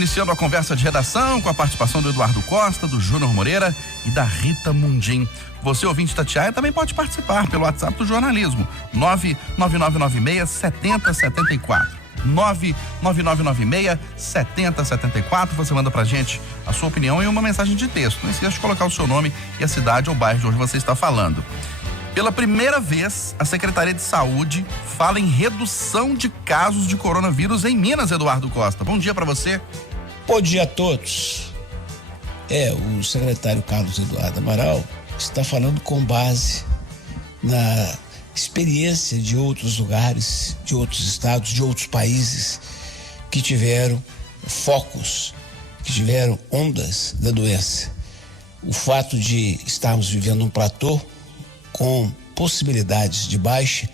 Iniciando a conversa de redação com a participação do Eduardo Costa, do Júnior Moreira e da Rita Mundim. Você, ouvinte Tatiaia, também pode participar pelo WhatsApp do jornalismo, 99996-7074. 99996-7074. Você manda pra gente a sua opinião e uma mensagem de texto. Não esqueça de colocar o seu nome e a cidade ou bairro de onde você está falando. Pela primeira vez, a Secretaria de Saúde fala em redução de casos de coronavírus em Minas, Eduardo Costa. Bom dia para você. Bom dia a todos. O secretário Carlos Eduardo Amaral está falando com base na experiência de outros lugares, de outros estados, de outros países que tiveram focos, que tiveram ondas da doença. O fato de estarmos vivendo um platô com possibilidades de baixa,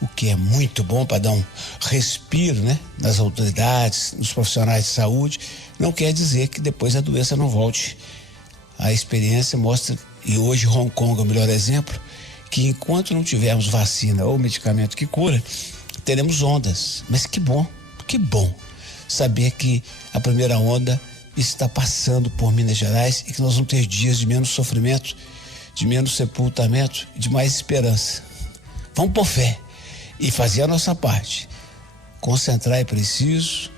o que é muito bom para dar um respiro, nas autoridades, nos profissionais de saúde, não quer dizer que depois a doença não volte. A experiência mostra, e hoje Hong Kong é o melhor exemplo, que enquanto não tivermos vacina ou medicamento que cura, teremos ondas. Mas que bom saber que a primeira onda está passando por Minas Gerais e que nós vamos ter dias de menos sofrimento, de menos sepultamento, de mais esperança. Vamos por fé e fazer a nossa parte. Concentrar é preciso,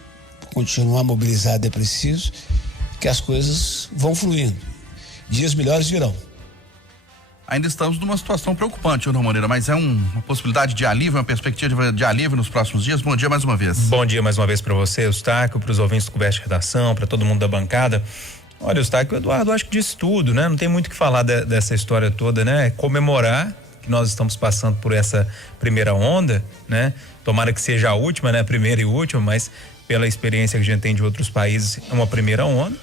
continuar mobilizado é preciso, que as coisas vão fluindo. Dias melhores virão. Ainda estamos numa situação preocupante, Júnior Moreira, mas é uma possibilidade de alívio, uma perspectiva de alívio nos próximos dias. Bom dia mais uma vez. Bom dia mais uma vez para você, Eustáquio, para os ouvintes do Conversa de Redação, para todo mundo da bancada. Olha, Eustáquio, o Eduardo acho que disse tudo, Não tem muito o que falar dessa história toda, É comemorar que nós estamos passando por essa primeira onda, Tomara que seja a última, a primeira e última, mas pela experiência que a gente tem de outros países, é uma primeira onda.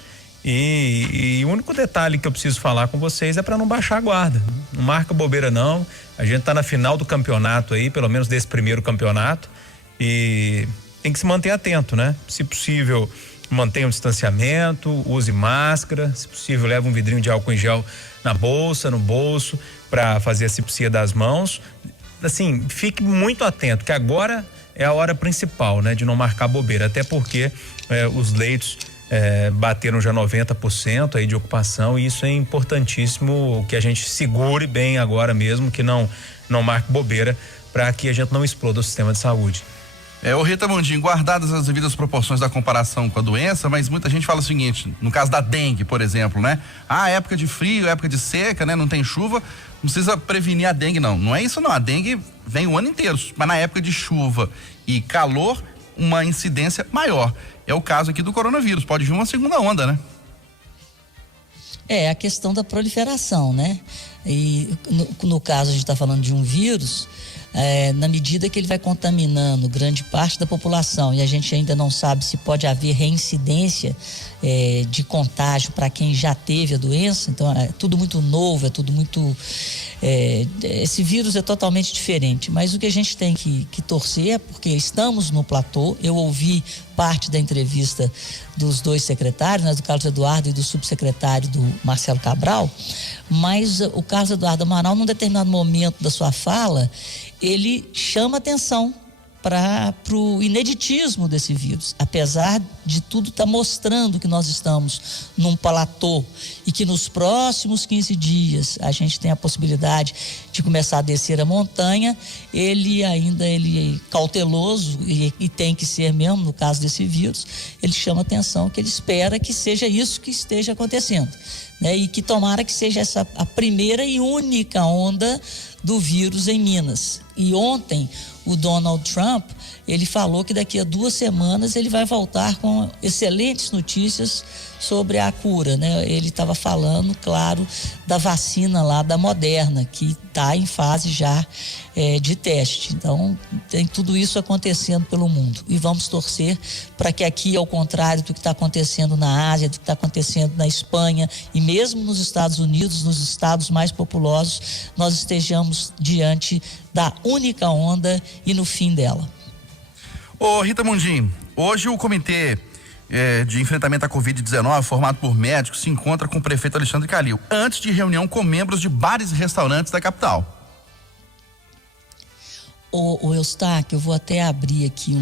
E o único detalhe que eu preciso falar com vocês é para não baixar a guarda. Não marca bobeira não. A gente tá na final do campeonato aí, pelo menos desse primeiro campeonato, e tem que se manter atento, Se possível, mantenha o distanciamento, use máscara, se possível, leve um vidrinho de álcool em gel na bolsa, no bolso, para fazer a asepsia das mãos. Assim, fique muito atento, que agora é a hora principal, de não marcar bobeira, até porque os leitos bateram já 90% aí de ocupação, e isso é importantíssimo, que a gente segure bem agora mesmo, que não marque bobeira, para que a gente não exploda o sistema de saúde. Rita Mundim, guardadas as devidas proporções da comparação com a doença, mas muita gente fala o seguinte, no caso da dengue, por exemplo, época de frio, época de seca, não tem chuva, não precisa prevenir a dengue, não é isso não, a dengue vem o ano inteiro, mas na época de chuva e calor, uma incidência maior. É o caso aqui do coronavírus, pode vir uma segunda onda, É a questão da proliferação, E no caso a gente está falando de um vírus, na medida que ele vai contaminando grande parte da população e a gente ainda não sabe se pode haver reincidência de contágio para quem já teve a doença, então é tudo muito novo, é tudo muito... esse vírus é totalmente diferente, mas o que a gente tem que torcer é porque estamos no platô. Eu ouvi parte da entrevista dos dois secretários, do Carlos Eduardo e do subsecretário do Marcelo Cabral, mas o Carlos Eduardo Amaral, num determinado momento da sua fala, ele chama atenção para o ineditismo desse vírus, apesar de tudo estar mostrando que nós estamos num platô e que nos próximos 15 dias a gente tem a possibilidade de começar a descer a montanha. Ele é cauteloso e tem que ser mesmo no caso desse vírus. Ele chama atenção que ele espera que seja isso que esteja acontecendo, e que tomara que seja essa a primeira e única onda do vírus em Minas. E ontem o Donald Trump, ele falou que daqui a 2 semanas ele vai voltar com excelentes notícias sobre a cura, Ele estava falando, claro, da vacina lá da Moderna, que está em fase já de teste. Então, tem tudo isso acontecendo pelo mundo. E vamos torcer para que aqui, ao contrário do que está acontecendo na Ásia, do que está acontecendo na Espanha e mesmo nos Estados Unidos, nos estados mais populosos, nós estejamos diante da única onda e no fim dela. Rita Mundim, hoje o Comitê de Enfrentamento à Covid-19, formado por médicos, se encontra com o prefeito Alexandre Calil, antes de reunião com membros de bares e restaurantes da capital. O Eustáquio, eu vou até abrir aqui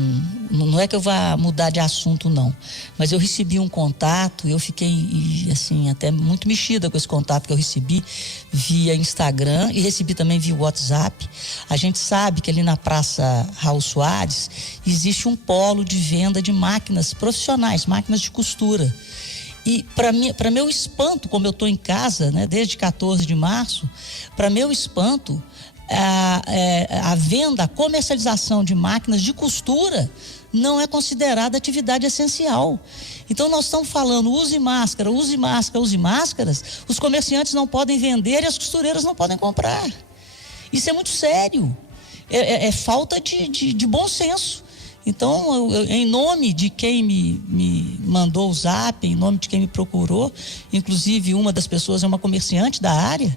não é que eu vá mudar de assunto não, mas eu recebi um contato e eu fiquei assim até muito mexida com esse contato que eu recebi via Instagram e recebi também via WhatsApp. A gente sabe que ali na Praça Raul Soares existe um polo de venda de máquinas profissionais, máquinas de costura. E para meu espanto, como eu estou em casa, né, desde 14 de março, para meu espanto, a venda, a comercialização de máquinas de costura não é considerada atividade essencial. Então nós estamos falando, use máscara, use máscara, use máscaras, os comerciantes não podem vender e as costureiras não podem comprar. Isso é muito sério, é falta de bom senso. Então, em nome de quem me mandou o zap, em nome de quem me procurou, inclusive uma das pessoas é uma comerciante da área,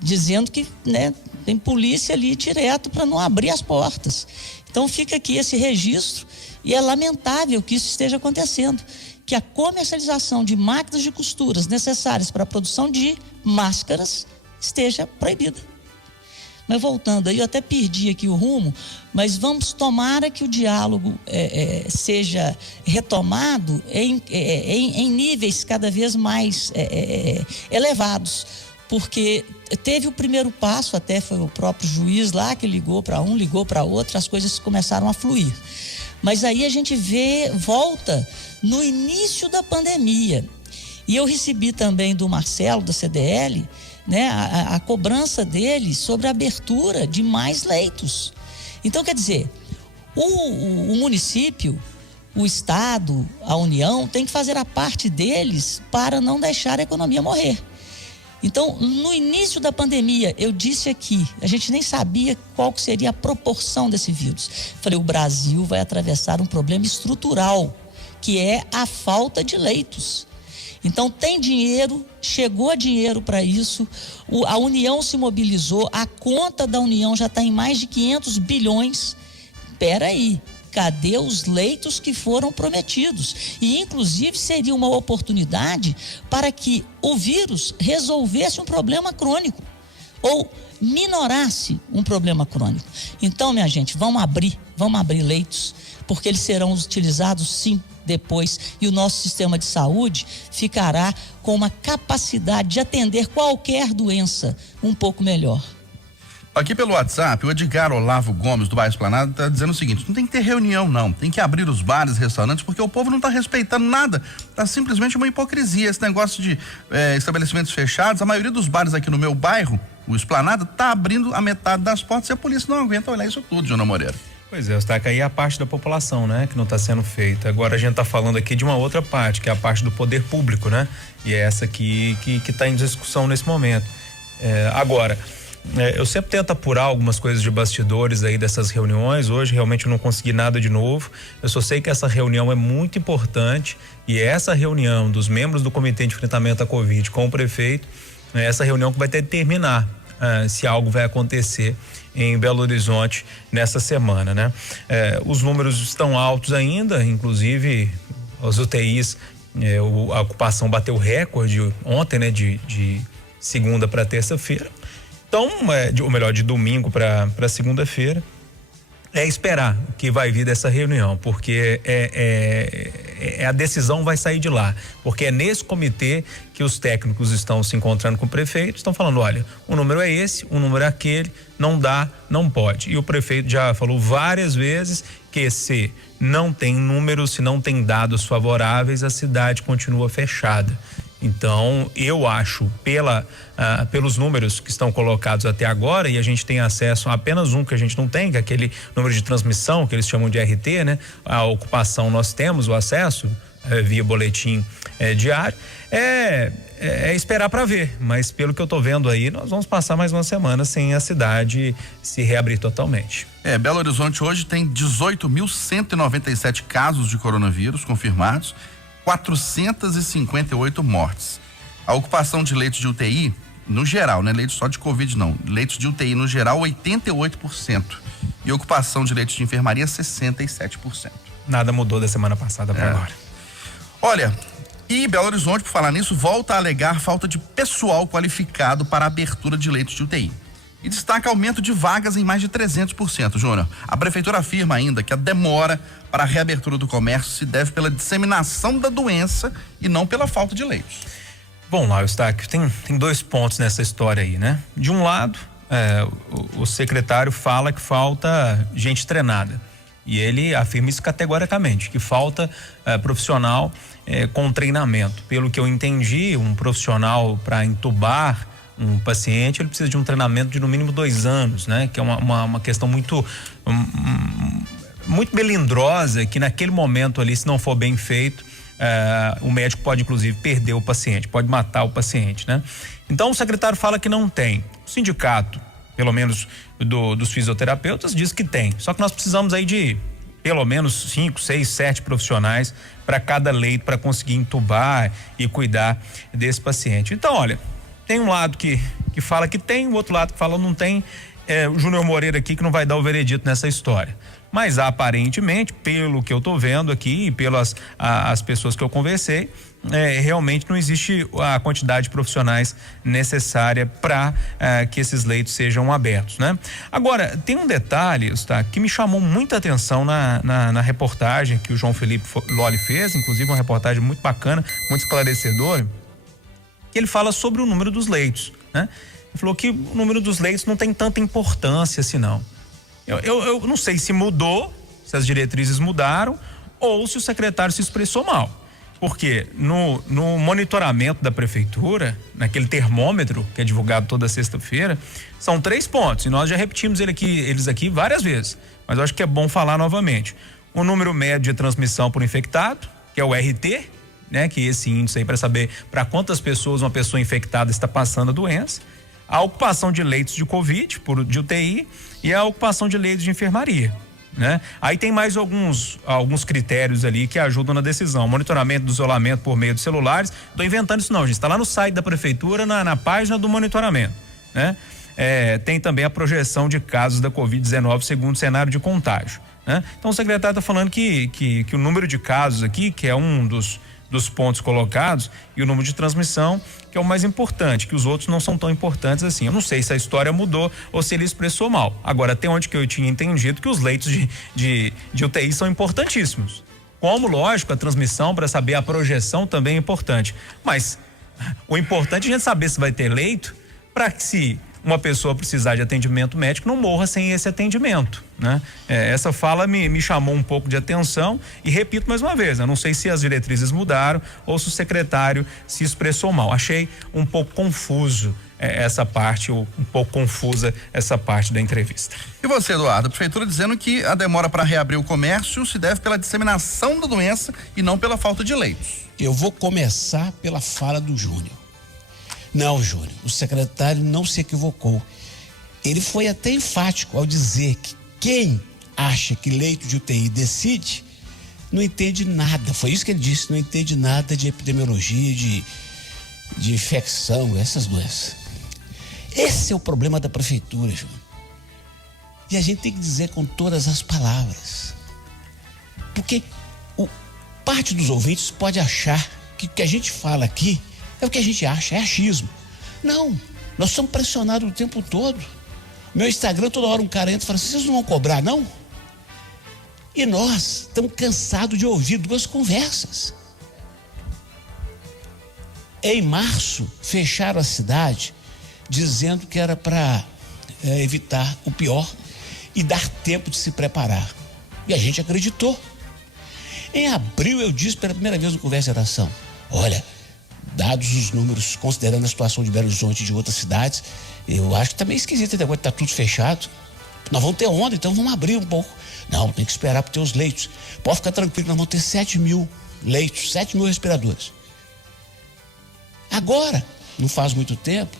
dizendo que, né, tem polícia ali direto para não abrir as portas. Então fica aqui esse registro e é lamentável que isso esteja acontecendo, que a comercialização de máquinas de costuras necessárias para a produção de máscaras esteja proibida. Mas voltando aí, eu até perdi aqui o rumo, mas tomara que o diálogo seja retomado em níveis cada vez mais elevados, porque teve o primeiro passo, até foi o próprio juiz lá que ligou para um, ligou para outro, as coisas começaram a fluir. Mas aí a gente volta no início da pandemia. E eu recebi também do Marcelo, da CDL, né, a cobrança dele sobre a abertura de mais leitos. Então, quer dizer, o município, o Estado, a União, tem que fazer a parte deles para não deixar a economia morrer. Então, no início da pandemia, eu disse aqui, a gente nem sabia qual seria a proporção desse vírus. Falei, o Brasil vai atravessar um problema estrutural, que é a falta de leitos. Então, tem dinheiro, chegou dinheiro para isso, a União se mobilizou, a conta da União já está em mais de 500 bilhões. Espera aí, cadê os leitos que foram prometidos? E, inclusive, seria uma oportunidade para que o vírus resolvesse um problema crônico ou minorasse um problema crônico. Então, minha gente, vamos abrir leitos, porque eles serão utilizados, sim, depois, e o nosso sistema de saúde ficará com uma capacidade de atender qualquer doença um pouco melhor. Aqui pelo WhatsApp, o Edgar Olavo Gomes, do Bairro Esplanada, está dizendo o seguinte: não tem que ter reunião não, tem que abrir os bares, restaurantes, porque o povo não está respeitando nada, está simplesmente uma hipocrisia, esse negócio de estabelecimentos fechados. A maioria dos bares aqui no meu bairro, o Esplanada, está abrindo a metade das portas e a polícia não aguenta olhar isso tudo, Joana Moreira. Pois é, está aí a parte da população, né, que não está sendo feita. Agora a gente está falando aqui de uma outra parte, que é a parte do poder público, né, e é essa que está em discussão nesse momento. Agora, eu sempre tento apurar algumas coisas de bastidores aí dessas reuniões. Hoje realmente eu não consegui nada de novo. Eu só sei que essa reunião é muito importante, e essa reunião dos membros do Comitê de Enfrentamento à Covid com o prefeito, é essa reunião que vai determinar se algo vai acontecer em Belo Horizonte nessa semana, né? Os números estão altos ainda, inclusive as UTIs, a ocupação bateu recorde ontem, né? De segunda para terça-feira. Então, ou melhor, de domingo para segunda-feira. É esperar o que vai vir dessa reunião, porque a decisão vai sair de lá, porque é nesse comitê que os técnicos estão se encontrando com o prefeito, estão falando, olha, o número é esse, o número é aquele, não dá, não pode. E o prefeito já falou várias vezes que se não tem números, se não tem dados favoráveis, a cidade continua fechada. Então, eu acho, pelos números que estão colocados até agora, e a gente tem acesso a apenas um que a gente não tem, que é aquele número de transmissão, que eles chamam de RT, né? A ocupação nós temos o acesso via boletim diário. É esperar para ver, mas pelo que eu tô vendo aí, nós vamos passar mais uma semana sem a cidade se reabrir totalmente. Belo Horizonte hoje tem 18.197 casos de coronavírus confirmados, 458 mortes. A ocupação de leitos de UTI, no geral, né? Leitos só de Covid não, leitos de UTI no geral, 88%. E ocupação de leitos de enfermaria, 67%. Nada mudou da semana passada para agora. Olha, e Belo Horizonte, por falar nisso, volta a alegar falta de pessoal qualificado para a abertura de leitos de UTI. e destaca aumento de vagas em mais de 300%, Júnior. A prefeitura afirma ainda que a demora para a reabertura do comércio se deve pela disseminação da doença e não pela falta de leitos. Bom, lá, Eustáquio, tem 2 pontos nessa história aí, né? De um lado, o secretário fala que falta gente treinada. E ele afirma isso categoricamente, que falta profissional com treinamento. Pelo que eu entendi, um profissional para entubar um paciente, ele precisa de um treinamento de no mínimo 2 anos, né? Que é uma questão muito melindrosa, que naquele momento ali, se não for bem feito, o médico pode inclusive perder o paciente, pode matar o paciente, né? Então o secretário fala que não tem. O sindicato, pelo menos dos fisioterapeutas, diz que tem. Só que nós precisamos aí de pelo menos 5, 6, 7 profissionais para cada leito, para conseguir entubar e cuidar desse paciente. Então, olha, tem um lado que fala que tem, o outro lado que fala não tem. O Júnior Moreira aqui que não vai dar o veredito nessa história. Mas aparentemente, pelo que eu tô vendo aqui e pelas as pessoas que eu conversei, realmente não existe a quantidade de profissionais necessária para que esses leitos sejam abertos, né? Agora, tem um detalhe, tá, que me chamou muita atenção na reportagem que o João Felipe Lolli fez, inclusive uma reportagem muito bacana, muito esclarecedora, que ele fala sobre o número dos leitos, né? Ele falou que o número dos leitos não tem tanta importância assim, não. Eu não sei se mudou, se as diretrizes mudaram ou se o secretário se expressou mal. Porque no monitoramento da prefeitura, naquele termômetro que é divulgado toda sexta-feira, são 3 pontos. E nós já repetimos eles aqui várias vezes. Mas eu acho que é bom falar novamente. O número médio de transmissão por infectado, que é o RT, né? Que é esse índice aí para saber para quantas pessoas uma pessoa infectada está passando a doença. A ocupação de leitos de Covid, de UTI, e a ocupação de leitos de enfermaria, né? Aí tem mais alguns critérios ali que ajudam na decisão. Monitoramento do isolamento por meio de celulares. Tô inventando isso não, gente. Está lá no site da prefeitura, na página do monitoramento, né? Tem também a projeção de casos da Covid-19 segundo o cenário de contágio, né? Então o secretário está falando que o número de casos aqui, que é um dos pontos colocados, e o número de transmissão, que é o mais importante, que os outros não são tão importantes assim. Eu não sei se a história mudou ou se ele expressou mal. Agora, até onde que eu tinha entendido que os leitos de UTI são importantíssimos. Como, lógico, a transmissão para saber a projeção também é importante. Mas o importante é a gente saber se vai ter leito para que, se uma pessoa precisar de atendimento médico, não morra sem esse atendimento, né? Essa fala me chamou um pouco de atenção e repito mais uma vez, eu não sei se as diretrizes mudaram ou se o secretário se expressou mal. Achei um pouco confuso essa parte, ou um pouco confusa essa parte da entrevista. E você, Eduardo, a prefeitura dizendo que a demora para reabrir o comércio se deve pela disseminação da doença e não pela falta de leitos. Eu vou começar pela fala do Júnior. Não, Júnior, o secretário não se equivocou. Ele foi até enfático ao dizer que quem acha que leito de UTI decide, não entende nada. Foi isso que ele disse, não entende nada de epidemiologia, de infecção, essas doenças. Esse é o problema da prefeitura, Júnior. E a gente tem que dizer com todas as palavras. Porque parte dos ouvintes pode achar que o que a gente fala aqui é o que a gente acha, é achismo. Não, nós somos pressionados o tempo todo. Meu Instagram, toda hora um cara entra e fala assim, vocês não vão cobrar, não? E nós estamos cansados de ouvir 2 conversas. Em março, fecharam a cidade dizendo que era para evitar o pior e dar tempo de se preparar. E a gente acreditou. Em abril, eu disse pela primeira vez no Conversa de Redação, olha, dados os números, considerando a situação de Belo Horizonte e de outras cidades, eu acho que tá meio esquisito agora, tá tudo fechado. Nós vamos ter onda, então vamos abrir um pouco. Não, tem que esperar para ter os leitos. Pode ficar tranquilo, nós vamos ter 7 mil leitos, 7 mil respiradores. Agora, não faz muito tempo,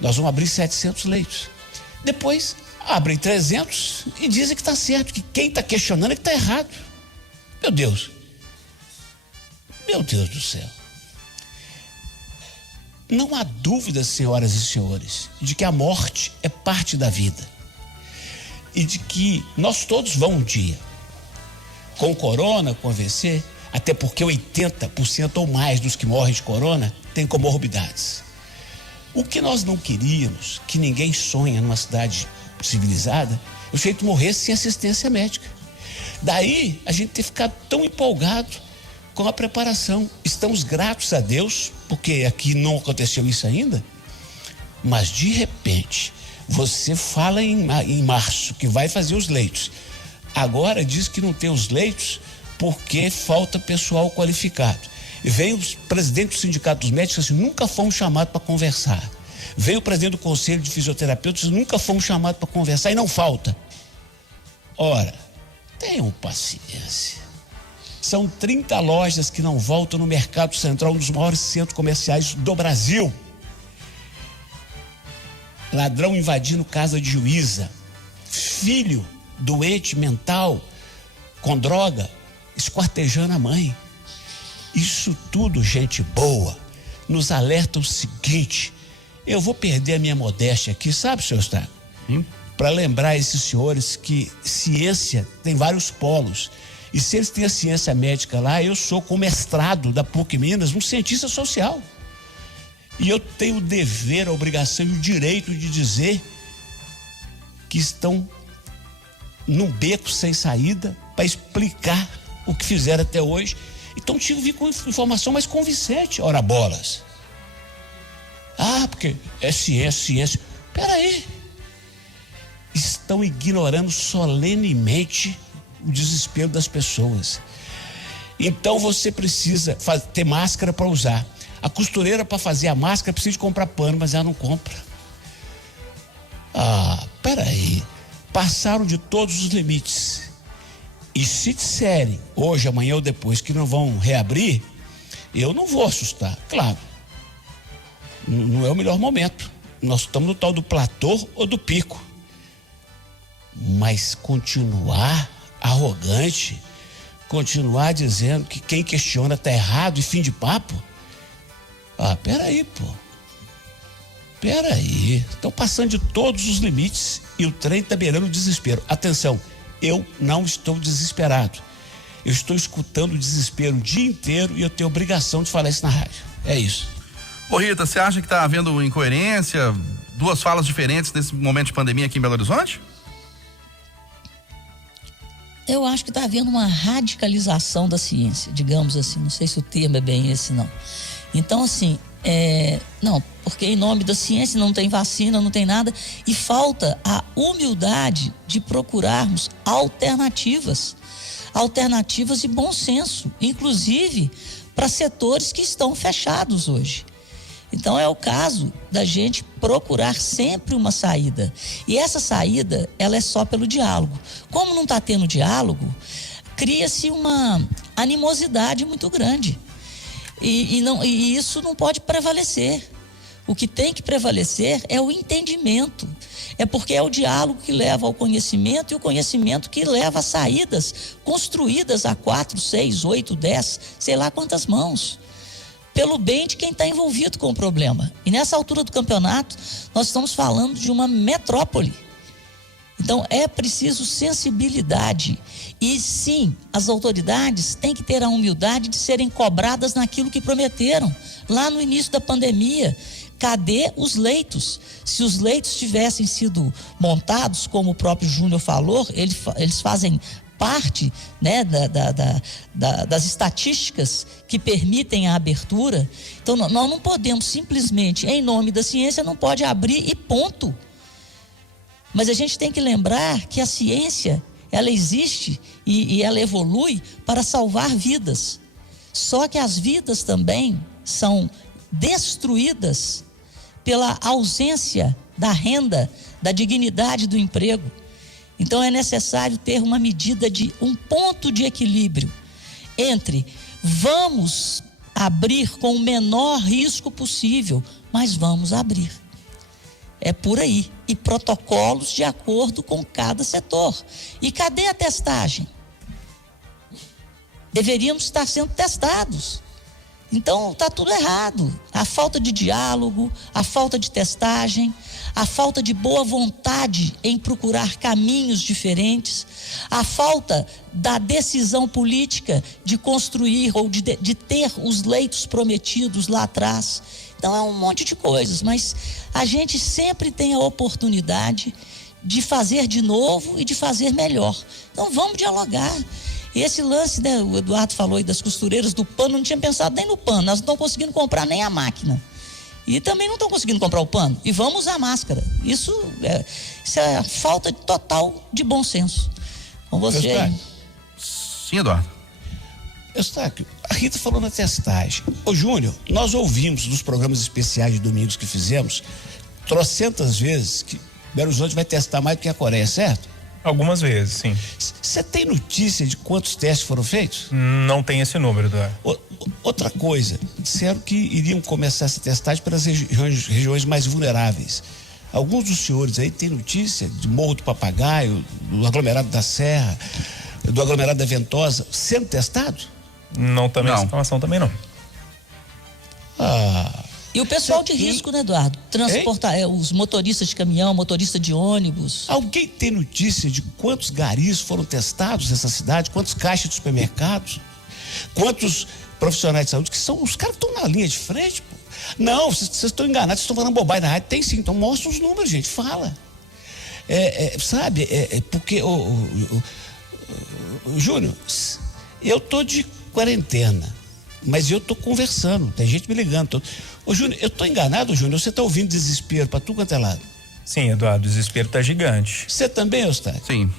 nós vamos abrir 700 leitos. Depois, abrem 300 e dizem que está certo, que quem está questionando é que está errado. Meu Deus do céu. Não há dúvida, senhoras e senhores, de que a morte é parte da vida e de que nós todos vamos um dia, com corona, com AVC, até porque 80% ou mais dos que morrem de corona têm comorbidades. O que nós não queríamos, que ninguém sonha numa cidade civilizada, o sujeito morresse sem assistência médica. Daí a gente ter ficado tão empolgado com a preparação. Estamos gratos a Deus, porque aqui não aconteceu isso ainda, mas de repente você fala em março que vai fazer os leitos. Agora diz que não tem os leitos porque falta pessoal qualificado. E vem o presidente do Sindicato dos Médicos assim, nunca fomos chamados para conversar. Veio o presidente do Conselho de Fisioterapeutas, nunca fomos chamados para conversar e não falta. Ora, tenham paciência. São 30 lojas que não voltam no Mercado Central, um dos maiores centros comerciais do Brasil. Ladrão invadindo casa de juíza. Filho doente mental, com droga, esquartejando a mãe. Isso tudo, gente boa, nos alerta o seguinte: eu vou perder a minha modéstia aqui, sabe, senhor Eustáquio? Para lembrar esses senhores que ciência tem vários polos. E se eles têm a ciência médica lá, eu sou, com mestrado da PUC Minas, um cientista social. E eu tenho o dever, a obrigação e o direito de dizer que estão num beco sem saída para explicar o que fizeram até hoje. Então tive que vir com informação mais convincente. Ora bolas. Ah, porque é ciência. Peraí. Estão ignorando solenemente o desespero das pessoas. Então você precisa ter máscara para usar. A costureira, para fazer a máscara, precisa de comprar pano, mas ela não compra. Ah, peraí. Passaram de todos os limites. E se disserem, hoje, amanhã ou depois, que não vão reabrir, eu não vou assustar. Claro, não é o melhor momento. Nós estamos no tal do platô ou do pico. Mas continuar arrogante, continuar dizendo que quem questiona está errado e fim de papo? Ah, peraí, pô. Peraí. Estão passando de todos os limites e o trem está beirando o desespero. Atenção, eu não estou desesperado. Eu estou escutando o desespero o dia inteiro e eu tenho obrigação de falar isso na rádio. É isso. Ô Rita, você acha que está havendo incoerência, duas falas diferentes nesse momento de pandemia aqui em Belo Horizonte? Eu acho que está havendo uma radicalização da ciência, digamos assim. Não sei se o termo é bem esse, não. Então, assim, não, porque em nome da ciência não tem vacina, não tem nada, e falta a humildade de procurarmos alternativas e bom senso, inclusive para setores que estão fechados hoje. Então é o caso da gente procurar sempre uma saída. E essa saída, ela é só pelo diálogo. Como não está tendo diálogo, cria-se uma animosidade muito grande. E isso não pode prevalecer. O que tem que prevalecer é o entendimento. É porque é o diálogo que leva ao conhecimento e o conhecimento que leva a saídas construídas a 4, 6, 8, 10, sei lá quantas mãos, pelo bem de quem está envolvido com o problema. E nessa altura do campeonato, nós estamos falando de uma metrópole. Então é preciso sensibilidade. E sim, as autoridades têm que ter a humildade de serem cobradas naquilo que prometeram. Lá no início da pandemia, cadê os leitos? Se os leitos tivessem sido montados, como o próprio Júnior falou, eles fazem parte, né, das estatísticas que permitem a abertura. Então nós não podemos simplesmente, em nome da ciência, não pode abrir e ponto. Mas a gente tem que lembrar que a ciência, ela existe e ela evolui para salvar vidas. Só que as vidas também são destruídas pela ausência da renda, da dignidade do emprego. Então é necessário ter uma medida de um ponto de equilíbrio entre vamos abrir com o menor risco possível, mas vamos abrir. É por aí. E protocolos de acordo com cada setor. E cadê a testagem? Deveríamos estar sendo testados. Então está tudo errado. A falta de diálogo, a falta de testagem, a falta de boa vontade em procurar caminhos diferentes, a falta da decisão política de construir ou de ter os leitos prometidos lá atrás. Então é um monte de coisas, mas a gente sempre tem a oportunidade de fazer de novo e de fazer melhor. Então vamos dialogar. Esse lance, né, o Eduardo falou aí das costureiras do pano, não tinha pensado nem no pano, elas não estão conseguindo comprar nem a máquina. E também não estão conseguindo comprar o pano. E vamos usar máscara. Isso é a falta total de bom senso. Com você aí. Sim, Eduardo. Eustáquio, a Rita falou na testagem. Ô Júnior, nós ouvimos nos programas especiais de domingos que fizemos, trocentas vezes que Belo Horizonte vai testar mais do que a Coreia, certo? Algumas vezes, sim. Você tem notícia de quantos testes foram feitos? Não tem esse número, Eduardo. Outra coisa, disseram que iriam começar essa testagem pelas regiões mais vulneráveis. Alguns dos senhores aí têm notícia de Morro do Papagaio, do aglomerado da Serra, do aglomerado da Ventosa, sendo testado? Não, também essa informação também não. E o pessoal de risco, né, Eduardo? Transportar os motoristas de caminhão, motorista de ônibus. Alguém tem notícia de quantos garis foram testados nessa cidade? Quantos caixas de supermercados? Quantos profissionais de saúde que são os caras que estão na linha de frente? Pô. Não, vocês estão enganados, vocês estão falando bobagem na rádio. Tem sim, então mostra os números, gente, fala. Porque, Júnior, eu tô de quarentena, mas eu tô conversando, tem gente me ligando. Ô Júnior, eu tô enganado, Júnior? Você tá ouvindo desespero pra tudo quanto é lado? Sim, Eduardo, o desespero tá gigante. Você também, Eustáquio? Sim.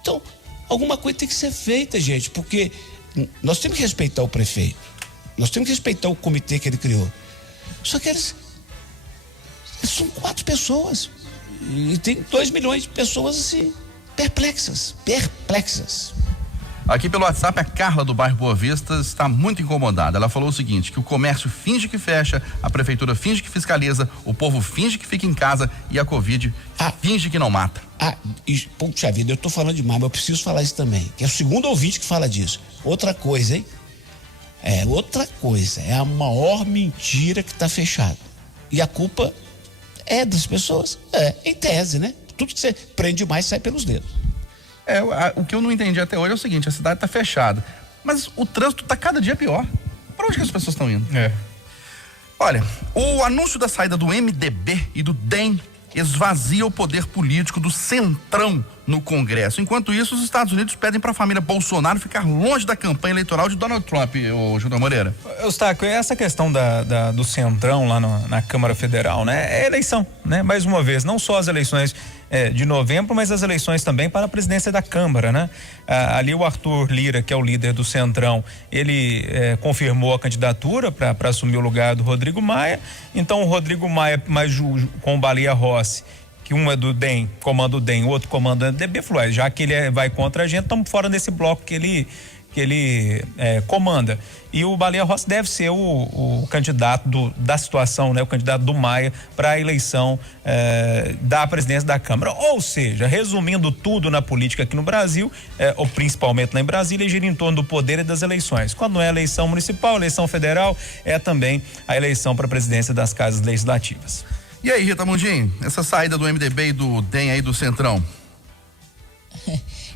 Então, alguma coisa tem que ser feita, gente, porque nós temos que respeitar o prefeito, nós temos que respeitar o comitê que ele criou. Só que eles são 4 pessoas e tem 2 milhões de pessoas assim, perplexas. Aqui pelo WhatsApp, a Carla do bairro Boa Vista está muito incomodada. Ela falou o seguinte, que o comércio finge que fecha, a prefeitura finge que fiscaliza, o povo finge que fica em casa e a Covid finge que não mata. Puxa vida, eu tô falando demais, mas eu preciso falar isso também, que é o segundo ouvinte que fala disso. Outra coisa, hein? É a maior mentira que tá fechado. E a culpa é das pessoas, em tese, né? Tudo que você prende mais sai pelos dedos. O que eu não entendi até hoje é o seguinte, a cidade está fechada, mas o trânsito está cada dia pior. Para onde que as pessoas estão indo? Olha, o anúncio da saída do MDB e do DEM esvazia o poder político do centrão no Congresso. Enquanto isso, os Estados Unidos pedem para a família Bolsonaro ficar longe da campanha eleitoral de Donald Trump, Júnior Moreira. Eustáquio, essa questão do centrão lá na Câmara Federal, né? É eleição, né? Mais uma vez, não só as eleições de novembro, mas as eleições também para a presidência da Câmara, né? Ali o Arthur Lira, que é o líder do Centrão, ele confirmou a candidatura para assumir o lugar do Rodrigo Maia. Então o Rodrigo Maia, mais com o Baleia Rossi, que um é do DEM, comanda o DEM, o outro comanda o MDB, falou, já que ele vai contra a gente, estamos fora desse bloco que ele comanda. E o Baleia Rossi deve ser o candidato da situação, né? O candidato do Maia para a eleição da presidência da Câmara. Ou seja, resumindo tudo na política aqui no Brasil, ou principalmente lá em Brasília, gira em torno do poder e das eleições. Quando não é eleição municipal, eleição federal, é também a eleição para a presidência das casas legislativas. E aí, Rita Mundim, essa saída do MDB e do DEM aí do Centrão?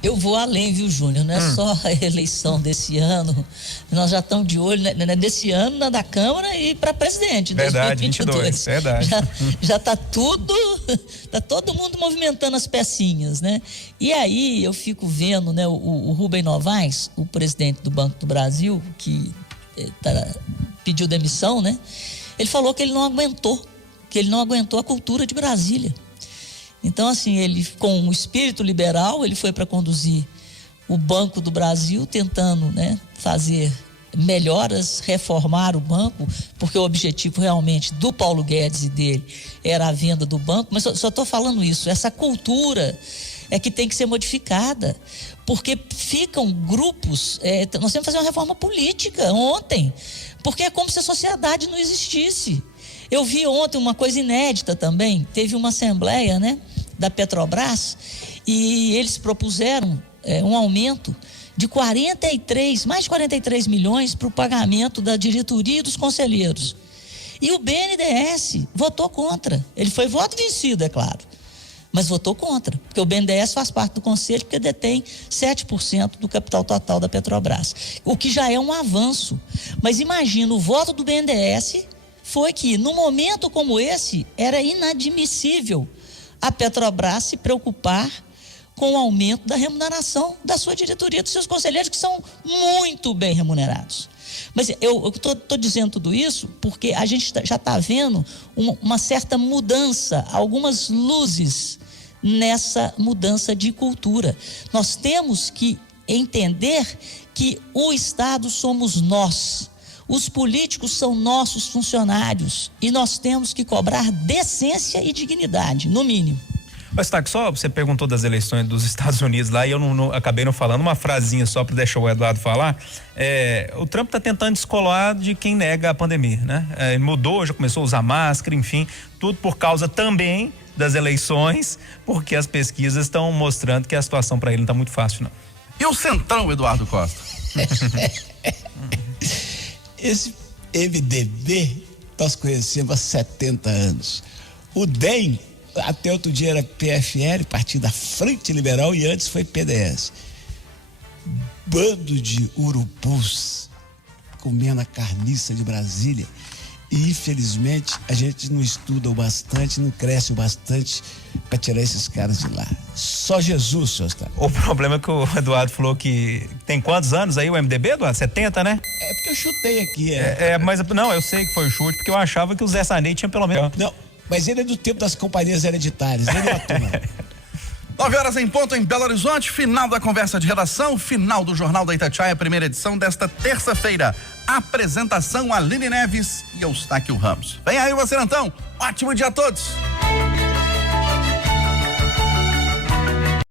Eu vou além, viu, Júnior? Não é só a eleição desse ano. Nós já estamos de olho desse ano na da Câmara e para presidente. Verdade, 2022. 22, verdade. Já está tudo, está todo mundo movimentando as pecinhas, né? E aí eu fico vendo, né, o Rubem Novaes, o presidente do Banco do Brasil, que pediu demissão, né? Ele falou que ele não aguentou a cultura de Brasília. Então, assim, ele, com o espírito liberal, ele foi para conduzir o Banco do Brasil, tentando, né, fazer melhoras, reformar o banco, porque o objetivo realmente do Paulo Guedes e dele era a venda do banco. Mas só estou falando isso, essa cultura é que tem que ser modificada, porque ficam grupos, nós temos que fazer uma reforma política ontem, porque é como se a sociedade não existisse. Eu vi ontem uma coisa inédita também, teve uma assembleia, né, da Petrobras, e eles propuseram um aumento de mais de 43 milhões para o pagamento da diretoria e dos conselheiros. E o BNDES votou contra. Ele foi voto vencido, é claro, mas votou contra, porque o BNDES faz parte do conselho porque detém 7% do capital total da Petrobras, o que já é um avanço. Mas imagina, o voto do BNDES foi que, num momento como esse, era inadmissível a Petrobras se preocupar com o aumento da remuneração da sua diretoria, dos seus conselheiros, que são muito bem remunerados. Mas eu estou dizendo tudo isso porque a gente já está vendo uma certa mudança, algumas luzes nessa mudança de cultura. Nós temos que entender que o Estado somos nós. Os políticos são nossos funcionários e nós temos que cobrar decência e dignidade, no mínimo. Mas, Taco, só você perguntou das eleições dos Estados Unidos lá e eu acabei não falando, uma frasinha só para deixar o Eduardo falar. O Trump está tentando descolar de quem nega a pandemia, né? Ele mudou, já começou a usar máscara, enfim, tudo por causa também das eleições, porque as pesquisas estão mostrando que a situação para ele não está muito fácil, não. E o Centrão, Eduardo Costa? Esse MDB nós conhecemos há 70 anos. O DEM, até outro dia era PFL, Partido da Frente Liberal, e antes foi PDS. Bando de urubus comendo a carniça de Brasília. E infelizmente a gente não estuda o bastante, não cresce o bastante para tirar esses caras de lá. Só Jesus, senhor Estado. O problema é que o Eduardo falou que tem quantos anos aí o MDB, Eduardo? 70, né? É porque eu chutei aqui. Mas não, eu sei que foi o chute, porque eu achava que o Zé Sarney tinha pelo menos. Não, mas ele é do tempo das companhias hereditárias, ele é ator. 9 horas em ponto em Belo Horizonte, final da conversa de redação, final do Jornal da Itatiaia, primeira edição desta terça-feira. Apresentação Aline Neves e Eustáquio Ramos. Vem aí, você, Antão. Ótimo dia a todos.